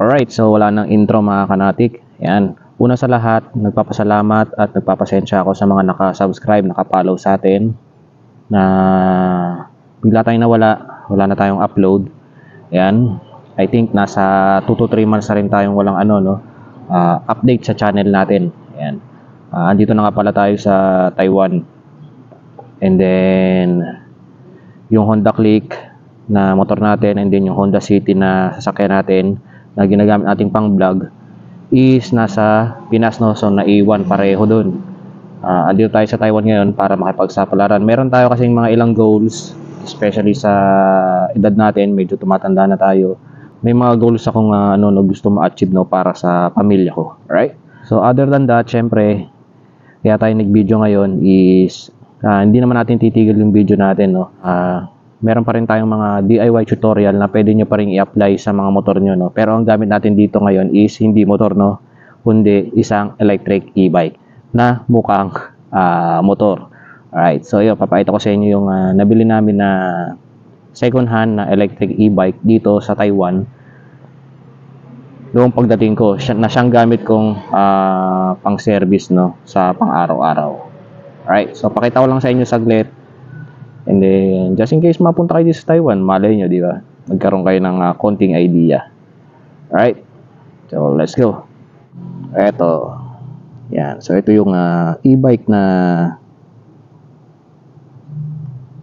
Alright, so wala nang intro mga kanatik. Yan. Una sa lahat, nagpapasalamat at nagpapasensya ako sa mga naka-subscribe, naka-follow sa atin na bigla tayong nawala, wala na tayong upload. Yan. I think nasa 2 to 3 months na rin tayong walang update sa channel natin. Yan. Andito na nga pala tayo sa Taiwan. And then yung Honda Click na motor natin and then yung Honda City na sasakyan natin na ginagamit nating pang vlog is nasa Pinas, no? So naiwan pareho dun. Andito tayo sa Taiwan ngayon para makipagsapalaran. Meron tayo kasing mga ilang goals, especially sa edad natin, medyo tumatanda na tayo. May mga goals akong na gusto ma-achieve, no, para sa pamilya ko. Alright? So other than that, syempre kaya tayo nag-video ngayon is hindi naman natin titigil yung video natin, no. Meron pa rin tayong mga DIY tutorial na pwede nyo pa rin i-apply sa mga motor nyo, no? Pero ang gamit natin dito ngayon is hindi motor, no? Kundi isang electric e-bike na mukhang motor. Alright, so yun, papakita ko sa inyo yung nabili namin na second hand na electric e-bike dito sa Taiwan. Doon pagdating ko, siyang gamit kong pang service, no? Sa pang araw-araw. Alright, so pakita ko lang sa inyo saglit. And then, just in case mapunta kayo dito sa Taiwan, malay nyo, di ba? Magkaroon kayo ng konting idea. Alright? So, let's go. Eto. Yan. So, ito yung e-bike na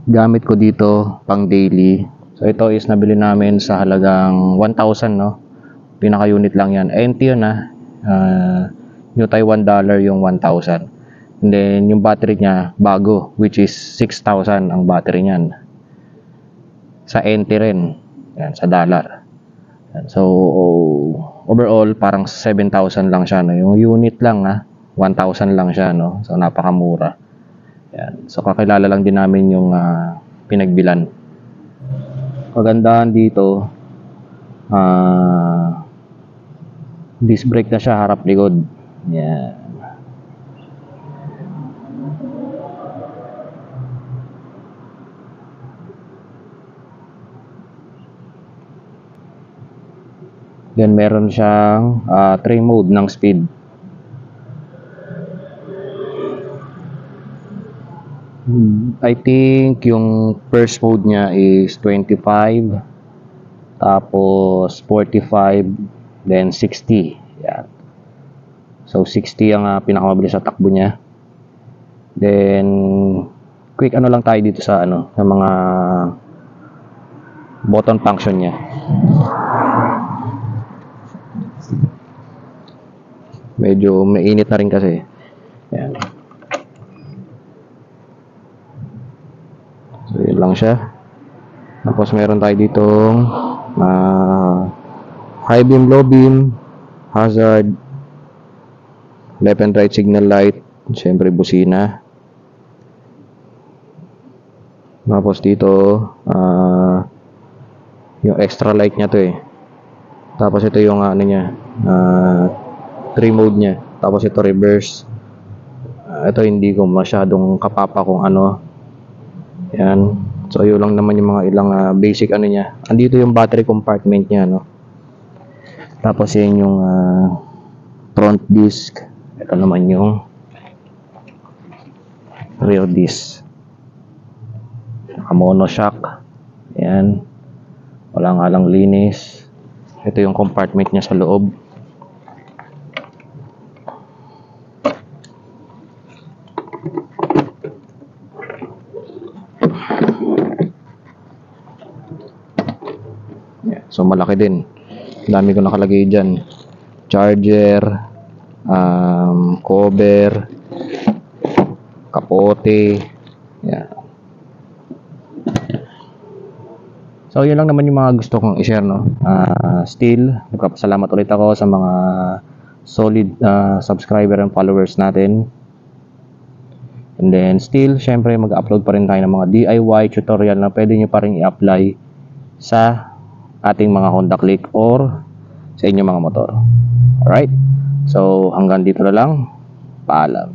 gamit ko dito pang daily. So, ito is nabili namin sa halagang 1,000, no? Pinaka-unit lang yan. NT yun, New Taiwan dollar yung 1,000. And then, yung battery niya, bago, which is 6,000 ang battery niyan. Sa NT rin. Yan, sa dollar. Yan, so, overall, parang 7,000 lang siya, no? Yung unit lang, 1,000 lang siya, no? So, napakamura. Yan. So, kakilala lang din namin yung pinagbilan. Kagandahan dito, disc brake na siya, harap likod. Yan. Then meron siyang 3 mode ng speed. I think yung first mode niya is 25, tapos 45, then 60. Yan. So 60 ang pinakamabilis sa takbo niya. Then quick lang tayo dito sa sa mga button function niya. Medyo mainit na rin kasi. Yan. So, yun lang siya. Tapos, meron tayo ditong high beam, low beam, hazard, left and right signal light, syempre busina. Tapos dito, yung extra light niya to Tapos ito yung niya, 3 mode niya. Tapos ito reverse. Ito hindi ko masyadong kapapa kung ano. Yan. So yun lang naman yung mga ilang basic niya. Andito yung battery compartment niya, no. Tapos yan yung front disc. Ito naman yung rear disc. Monoshock. Yan. Wala nga lang linis. Ito yung compartment niya sa loob. So malaki din. Dami ko nakalagay dyan. Charger, cover, kapote. Yan. So yun lang naman yung mga gusto kong i-share, no. Still, nagpapasalamat ulit ako sa mga solid subscriber and followers natin. And then still, syempre mag-upload pa rin tayo ng mga DIY tutorial na pwede nyo pa rin i-apply sa ating mga Honda Click or sa inyong mga motor. Alright? So, hanggang dito na lang. Paalam.